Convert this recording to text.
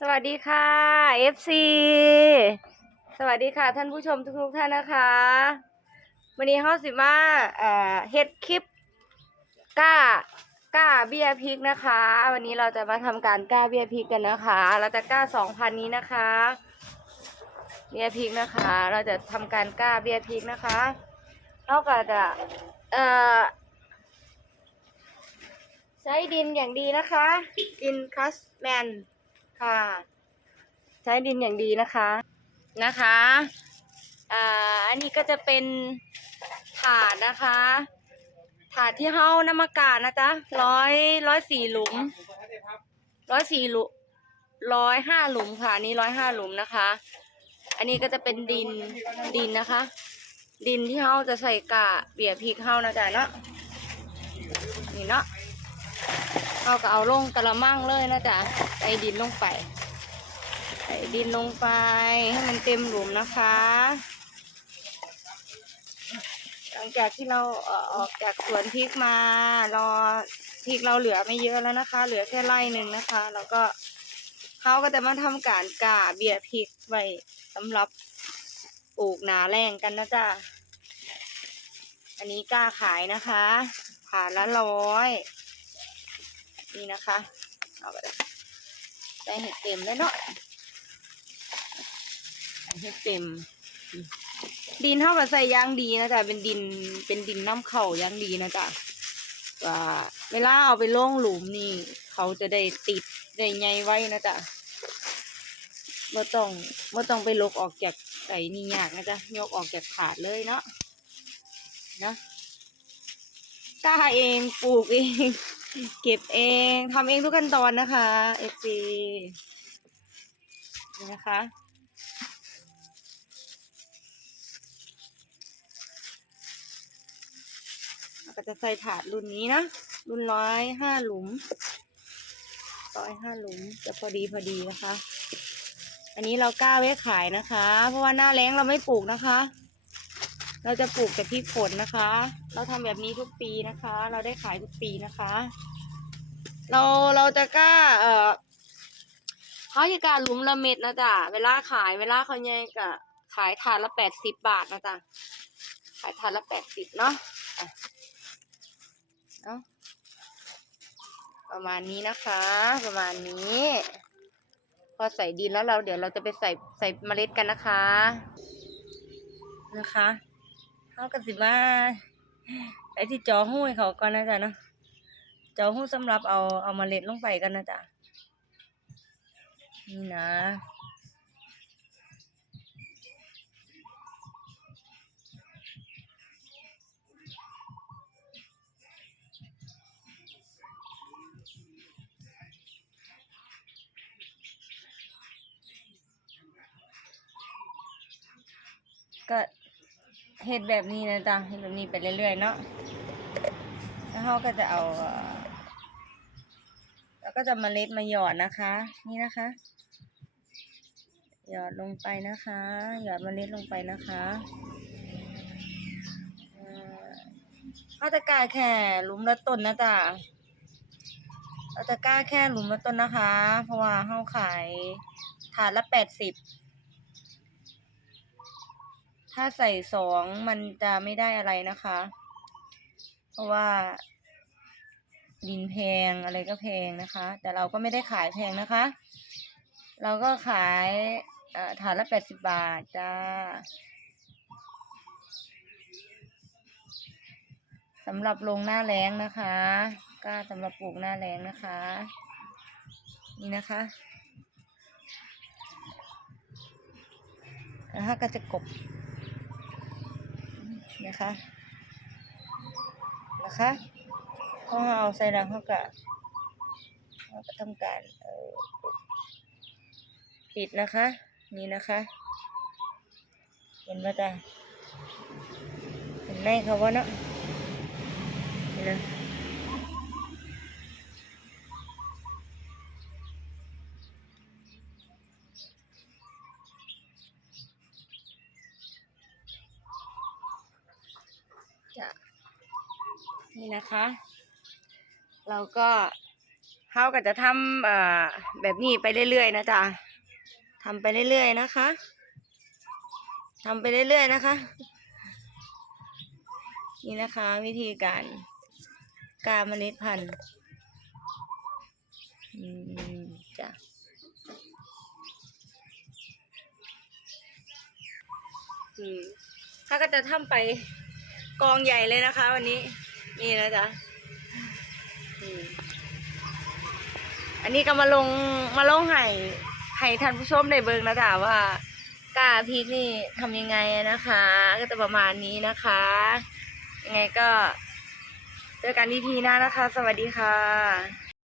สวัสดีค่ะ FC สวัสดีค่ะ ท่านผู้ชมทุกๆท่านนะคะวันนี้เฮาสิมาเอ่อเฮ็ดคลิปก้าก้าเบี้ยพริกนะคะ วันนี้เราจะมาทำการก้าเบี้ยพริกกันนะคะ เราจะก้าสองพันนี้นะคะ เบี้ยพริกนะคะ เราจะทำการก้าเบี้ยพริกนะคะเราก็จะเอ่อใช้ดินอย่างดีนะคะ ดินคัสแมน ค่ะ ใช้ดินอย่างดีนะคะนะคะอ่าอันนี้ก็จะเป็นถาดนะคะถาดที่เฮ้านำมากาศนะจ๊ะร้อยร้อยสี่หลุมร้อยสี่หลุร้อยห้าหลุมค่ะอันนี้ร้อยห้าหลุมนะคะ อันนี้ก็จะเป็นดินดินนะคะ ดินที่เฮ้าจะใส่กะเบียร์พริกเฮ้านะจ๊ะเนาะนี่เนาะ เราก็เอาลงกระมังเลยนะจ๊ะใส่ดินลงไปใส่ดินลงไปให้มันเต็มหลุมนะคะ หลังจากที่เราออกจากสวนพริกมารอพริกเราเหลือไม่เยอะแล้วนะคะ เหลือแค่ไร่หนึ่งนะคะ แล้วก็เขาก็จะมาทำการกาเบียพริกไว้สำหรับปลูกหนาแรงกันนะจ๊ะอันนี้กล้าขายนะคะผ่านละร้อย นี่นะคะ เอาไปเลยใส่เห็ดเต็มเลยเนาะใส่เห็ดเต็ม ดินเท่ากับใส่ยางดีนะจ๊ะเป็นดินเป็นดินน้ำเข่ายางดีนะจ๊ะว่าเวลาเอาไปลงหลุมนี่ เขาจะได้ติดได้ใหญ่ไว้นะจ๊ะไม่ต้องไม่ต้องไปลกออกจากไก่นี่ยากนะจ๊ะยกออกจากถาดเลยเนาะเนาะกล้าเองปลูกเอง เก็บเองทำเองทุกขั้นตอนนะคะเอฟซีนะคะก็จะใส่ถาดรุ่นนี้นะ รุ่นร้อยห้าหลุมร้อยห้าหลุมจะพอดีพอดีนะคะ อันนี้เรากล้าไว้ขายนะคะ เพราะว่าหน้าแล้งเราไม่ปลูกนะคะ เราจะปลูกแต่พริกผลนะคะ เราทำแบบนี้ทุกปีนะคะ เราได้ขายทุกปีนะคะ เราเราจะกล้า เอ่อเขาจะกาหลุมละเม็ดนะจ๊ะเวลาขายเวลาเขาเนี่ก็ขายถาดละแปดสิบบาทนะจ๊ะขายถาดละแปดสิบเนาะเนาะประมาณนี้นะคะ ประมาณนี้ พอใส่ดินแล้วเราเดี๋ยวเราจะไปใส่ใส่เมล็ดกันนะคะ นะคะ เขาก็สิมาไอ้ที่จอหู้ให้เขาก่อนนะจ๊ะเนาะจอหู้สำหรับเอาเอามาเล็ดลงไปกันนะจ๊ะนี่นะก็ เฮ็ดแบบนี้นะจ๊ะเฮ็ดแบบนี้ไปเรื่อยๆเนาะแล้วเขาก็จะเอาแล้วก็จะมาเล็ดมาหยอดนะคะ นี่นะคะ หยอดลงไปนะคะ หยอดเมล็ดลงไปนะคะเอ่อเขาจะกล้าแค่หลุมละต้นนะจ๊ะเราจะกล้าแค่หลุมละต้นนะคะ เพราะว่าเขาขายถาดละแปดสิบ ถ้าใส่สองมันจะไม่ได้อะไรนะคะ เพราะว่า ดินแพงอะไรก็แพงนะคะ แต่เราก็ไม่ได้ขายแพงนะคะ เราก็ขายอ่อถาดละแปดสิบบาทจ้าสำหรับลงหน้าแรงนะคะกล้าสำหรับปลูกหน้าแรงนะคะ นี่นะคะแล้วก็จะกบ นะคะนะคะพอเอาใส่รังเขาก็เขาก็ทำการเออปิดนะคะ นี่นะคะ เห็นไหมจ้ะเห็นไหมเขาว่าเนาะนี่นะ นี่นะคะ เราก็เขาก็จะทำเอ่อแบบนี้ไปเรื่อยๆนะจ๊ะทำไปเรื่อยๆนะคะทำไปเรื่อยๆนะคะ นี่นะคะวิธีการการเมล็ดพันธุ์อืมจ้ะอืมถ้าก็จะทำไปกองใหญ่เลยนะคะวันนี้ นี่นะจ๊ะอันนี้ก็มาลงมาลงไห่ให้ท่านผู้ชมได้เบิ่งนะจ๊ะว่ากาพริกนี่ทำยังไงนะคะ ก็จะประมาณนี้นะคะ ยังไงก็เจอกันที่พีหน้านะคะ สวัสดีค่ะ